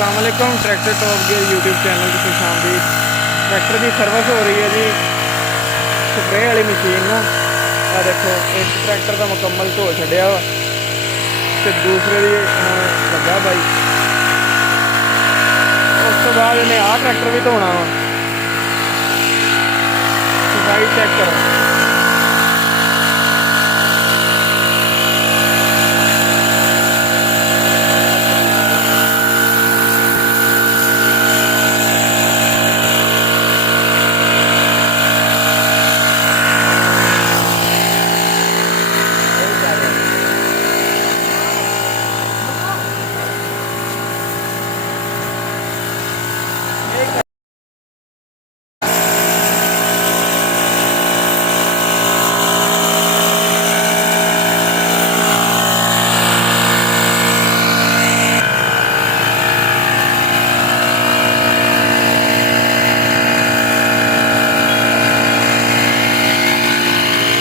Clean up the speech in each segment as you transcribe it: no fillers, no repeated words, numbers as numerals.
अस्सलाम वालेकुम। Tractor top gear YouTube channel की खुश आमदीद। ट्रैक्टर की सर्विस हो रही है जी स्प्रे वाली मशीन ना। आ देखो एक ट्रैक्टर का मुकम्मल धो छड्या वा ते दूसरे दी लगा भाई। उस तो बाद इन्हें आ ट्रैक्टर भी धोना वा। सफाई चेक करो।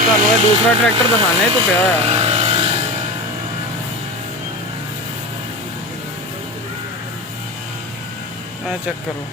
ਤੁਹਾਨੂੰ ਇਹ ਦੂਸਰਾ ਟਰੈਕਟਰ ਦਿਖਾਣੇ ਤੋਂ ਪਿਆ ਆ ਚੈੱਕ ਕਰੋ।